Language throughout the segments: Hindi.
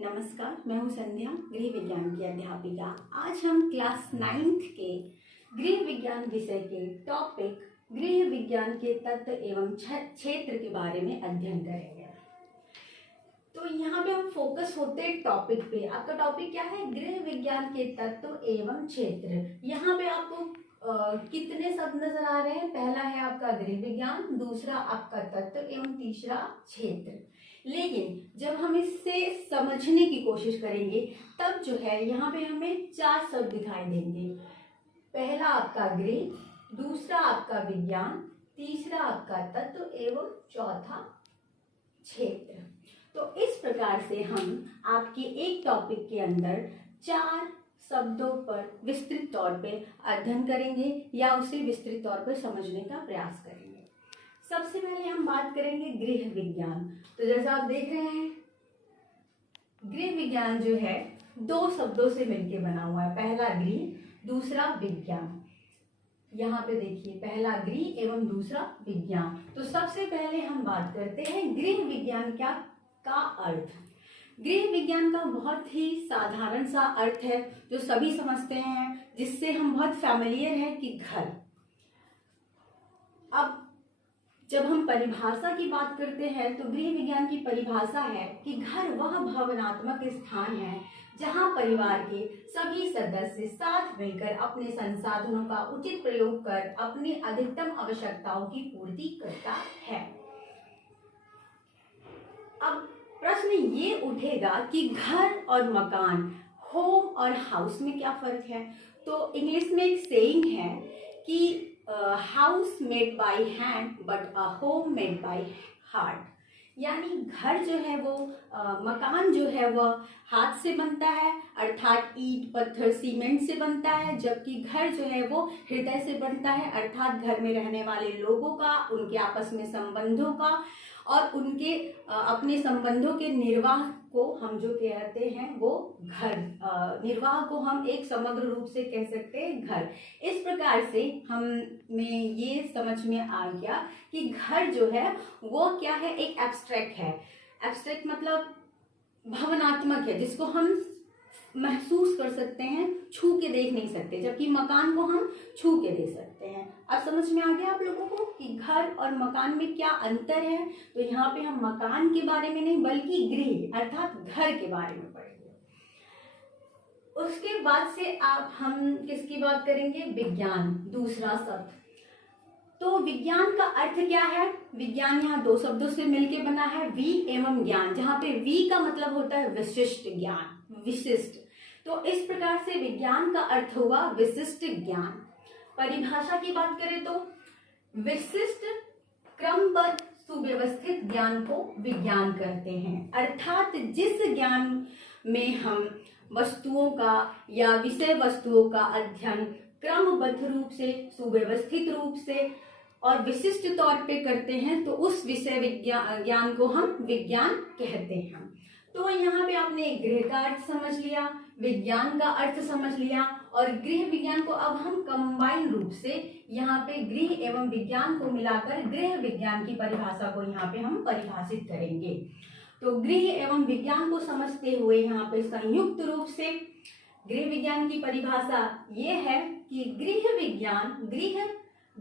नमस्कार, मैं हूं संध्या, गृह विज्ञान की अध्यापिका। आज हम क्लास 9th के गृह विज्ञान विषय के टॉपिक गृह विज्ञान के तत्व एवं क्षेत्र के बारे में अध्ययन करेंगे। तो यहाँ पे हम फोकस होते हैं टॉपिक पे। आपका टॉपिक क्या है? गृह विज्ञान के तत्व एवं क्षेत्र। यहाँ पे आपको कितने शब्द नजर आ रहे हैं? पहला है आपका गृह विज्ञान, दूसरा आपका तत्व एवं तीसरा क्षेत्र। लेकिन जब हम इससे समझने की कोशिश करेंगे तब जो है यहाँ पे हमें 4 शब्द दिखाई देंगे। पहला आपका गृह, दूसरा आपका विज्ञान, तीसरा आपका तत्व एवं चौथा क्षेत्र। तो इस प्रकार से हम आपके एक टॉपिक के अंदर 4 शब्दों पर विस्तृत तौर पे अध्ययन करेंगे या उसे विस्तृत तौर पर समझने का प्रयास करेंगे। सबसे पहले हम बात करेंगे गृह विज्ञान। तो जैसा आप देख रहे हैं, गृह विज्ञान जो है 2 शब्दों से मिलकर बना हुआ है। पहला गृह, दूसरा विज्ञान। यहाँ पे देखिए, पहला गृह एवं दूसरा विज्ञान। तो सबसे पहले हम बात करते हैं गृह विज्ञान का अर्थ। गृह विज्ञान का बहुत ही साधारण सा अर्थ है जो सभी समझते हैं, जिससे हम बहुत फैमिलियर हैं कि घर। अब जब हम परिभाषा की बात करते हैं तो गृह विज्ञान की परिभाषा है कि घर वह भावनात्मक स्थान है जहां परिवार के सभी सदस्य साथ मिलकर अपने संसाधनों का उचित प्रयोग कर अपनी अधिकतम आवश्यकताओं की पूर्ति करता है। अब प्रश्न ये उठेगा कि घर और मकान, होम और हाउस में क्या फर्क है? तो इंग्लिश में एक सेइंग है कि house made by hand but a home made by heart. यानी घर जो है वो मकान जो है वह हाथ से बनता है, अर्थात ईंट पत्थर सीमेंट से बनता है, जबकि घर जो है वो हृदय से बनता है, अर्थात घर में रहने वाले लोगों का, उनके आपस में संबंधों का और उनके अपने संबंधों के निर्वाह को हम जो कहते हैं वो घर, निर्वाह को हम एक समग्र रूप से कह सकते हैं घर। इस प्रकार से हमें ये समझ में आ गया कि घर जो है वो क्या है, एक एब्स्ट्रैक्ट है। एब्स्ट्रैक्ट मतलब भावनात्मक है, जिसको हम महसूस कर सकते हैं, छू के देख नहीं सकते, जबकि मकान को हम छू के देख सकते हैं। अब समझ में आ गया आप लोगों को कि घर और मकान में क्या अंतर है? तो यहाँ पे हम मकान के बारे में नहीं बल्कि गृह अर्थात घर के बारे में पढ़ेंगे। उसके बाद से हम किसकी बात करेंगे? विज्ञान, दूसरा शब्द। तो विज्ञान का अर्थ क्या है? विज्ञान यहाँ 2 शब्दों से मिलकर बना है, वी एवं ज्ञान, जहाँ पे वी का मतलब होता है विशिष्ट ज्ञान, विशिष्ट। तो इस प्रकार से विज्ञान का अर्थ हुआ विशिष्ट ज्ञान। परिभाषा की बात करें तो विशिष्ट क्रमबद्ध सुव्यवस्थित ज्ञान को विज्ञान कहते हैं, अर्थात जिस ज्ञान में हम वस्तुओं का या विषय वस्तुओं का अध्ययन क्रमबद्ध रूप से, सुव्यवस्थित रूप से और विशिष्ट तौर पे करते हैं, तो उस विषय ज्ञान को हम विज्ञान कहते हैं। तो यहाँ पे आपने गृह का अर्थ समझ लिया, विज्ञान का अर्थ समझ लिया और गृह विज्ञान को अब हम कंबाइन रूप से यहाँ पे गृह एवं विज्ञान को मिलाकर गृह विज्ञान की परिभाषा को यहाँ पे हम परिभाषित करेंगे। तो गृह एवं विज्ञान को समझते हुए यहाँ पे संयुक्त रूप से गृह विज्ञान की परिभाषा ये है कि गृह विज्ञान, गृह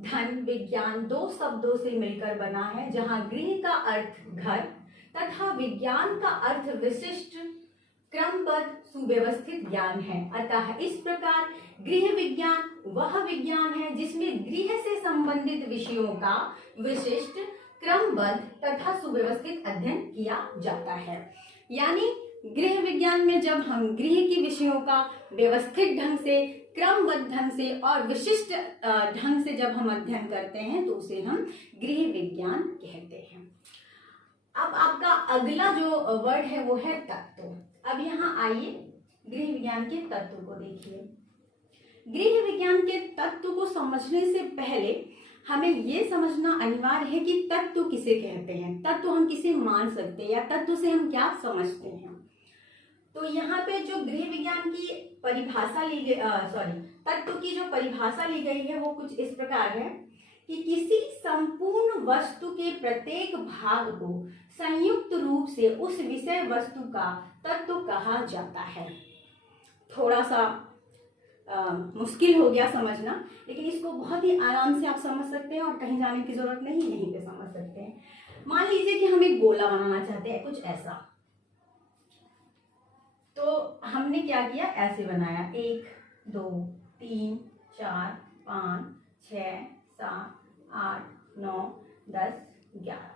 धन विज्ञान 2 शब्दों से मिलकर बना है, जहाँ गृह का अर्थ घर तथा विज्ञान का अर्थ विशिष्ट क्रमबद्ध सुव्यवस्थित ज्ञान है। अतः इस प्रकार गृह विज्ञान वह विज्ञान है जिसमें गृह से संबंधित विषयों का विशिष्ट क्रमबद्ध तथा सुव्यवस्थित अध्ययन किया जाता है। यानी गृह विज्ञान में जब हम गृह के विषयों का व्यवस्थित ढंग से, क्रमबद्ध ढंग से और विशिष्ट ढंग से जब हम अध्ययन करते हैं तो उसे हम गृह विज्ञान कहते हैं। अब आपका अगला जो वर्ड है वो है तत्व। अब यहाँ आइए, गृह विज्ञान के तत्व को देखिए। गृह विज्ञान के तत्व को समझने से पहले हमें ये समझना अनिवार्य है कि तत्व किसे कहते हैं, तत्व हम किसे मान सकते हैं या तत्व से हम क्या समझते हैं। तो यहाँ पे जो गृह विज्ञान की परिभाषा ली गई, तत्व की जो परिभाषा ली गई है वो कुछ इस प्रकार है कि किसी संपूर्ण वस्तु के प्रत्येक भाग को संयुक्त रूप से उस विषय वस्तु का तत्व कहा जाता है। थोड़ा सा मुश्किल हो गया समझना, लेकिन इसको बहुत ही आराम से आप समझ सकते हैं और कहीं जाने की जरूरत नहीं, यहीं पे समझ सकते हैं। मान लीजिए कि हम एक गोला बनाना चाहते हैं, कुछ ऐसा। तो हमने क्या किया, ऐसे बनाया, 1 2 3 4 5 6 7 8 9 10 11।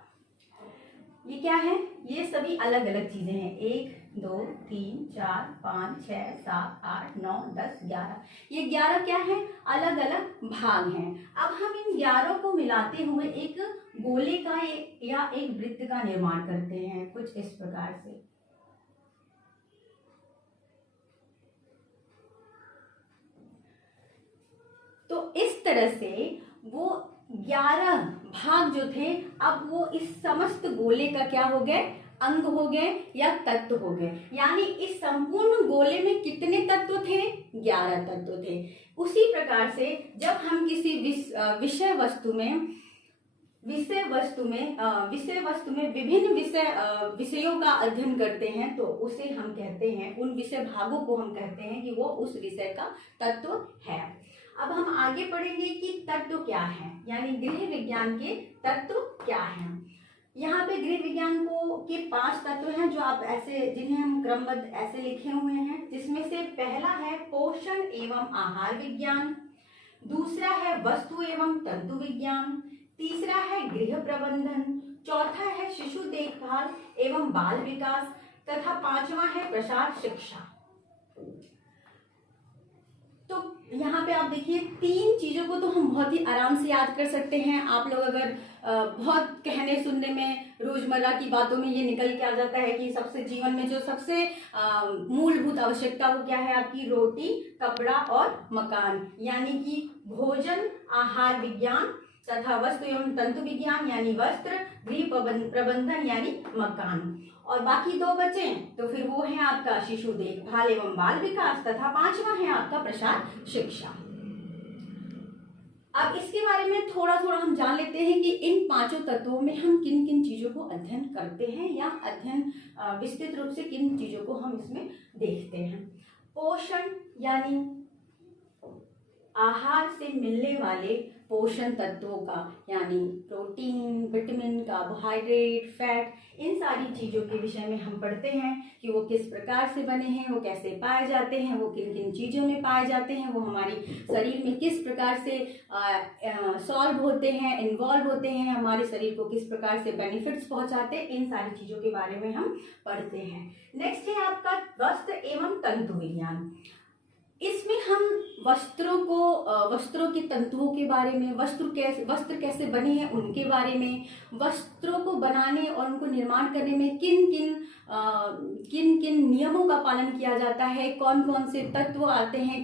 ये क्या है, ये सभी अलग अलग चीजें हैं। 1 2 3 4 5 6 7 8 9 10 11। ये 11 क्या है, अलग अलग भाग हैं। अब हम इन 11 को मिलाते हुए एक गोले का या एक वृत्त का निर्माण करते हैं, कुछ इस प्रकार से। तो इस तरह से वो 11 भाग जो थे, अब वो इस समस्त गोले का क्या हो गए, अंग हो गए या तत्व हो गए। यानी इस संपूर्ण गोले में कितने तत्व थे, 11 तत्व थे। उसी प्रकार से जब हम किसी विषय वस्तु में विभिन्न विषयों का अध्ययन करते हैं, तो उसे हम कहते हैं, उन विषय भागों को हम कहते हैं कि वो उस विषय का तत्व है। अब हम आगे पढ़ेंगे कि तत्व क्या है, यानी गृह विज्ञान के तत्व क्या हैं। यहाँ पे गृह विज्ञान के 5 तत्व हैं, जो आप ऐसे, जिन्हें हम क्रमबद्ध ऐसे लिखे हुए हैं, जिसमें से पहला है पोषण एवं आहार विज्ञान, दूसरा है वस्तु एवं तंतु विज्ञान, तीसरा है गृह प्रबंधन, चौथा है शिशु देखभाल एवं बाल विकास, तथा 5वां है प्रसार शिक्षा। तो यहाँ पे आप देखिए, 3 चीजों को तो हम बहुत ही आराम से याद कर सकते हैं। आप लोग अगर बहुत कहने सुनने में, रोजमर्रा की बातों में ये निकल के आ जाता है कि सबसे जीवन में जो सबसे मूलभूत आवश्यकता वो क्या है, आपकी रोटी, कपड़ा और मकान। यानी कि भोजन, आहार विज्ञान तथा वस्तु एवं तंतु विज्ञान यानी वस्त्र, गृह प्रबंधन यानी मकान, और बाकी 2 बचे तो फिर वो है आपका शिशु देखभाल एवं बाल विकास, तथा 5वां है आपका प्रसार शिक्षा। अब इसके बारे में थोड़ा थोड़ा हम जान लेते हैं कि इन 5 तत्वों में हम किन किन चीजों को अध्ययन करते हैं, या अध्ययन विस्तृत रूप से किन चीजों को हम इसमें देखते हैं। पोषण यानी आहार से मिलने वाले पोषण तत्वों का, यानी प्रोटीन, विटामिन, कार्बोहाइड्रेट, फैट, इन सारी चीज़ों के विषय में हम पढ़ते हैं कि वो किस प्रकार से बने हैं, वो कैसे पाए जाते हैं, वो किन किन चीज़ों में पाए जाते हैं, वो हमारी शरीर में किस प्रकार से सॉल्व होते हैं, इन्वॉल्व होते हैं, हमारे शरीर को किस प्रकार से बेनिफिट्स पहुंचाते हैं, इन सारी चीज़ों के बारे में हम पढ़ते हैं। नेक्स्ट है आपका वस्त्र एवं तंतु विज्ञान। इसमें हम वस्त्रों के तंतुओं के बारे में, वस्त्र कैसे बने हैं उनके बारे में, वस्त्रों को बनाने और उनको निर्माण करने में किन किन नियमों का पालन किया जाता है, कौन कौन से तत्व आते हैं,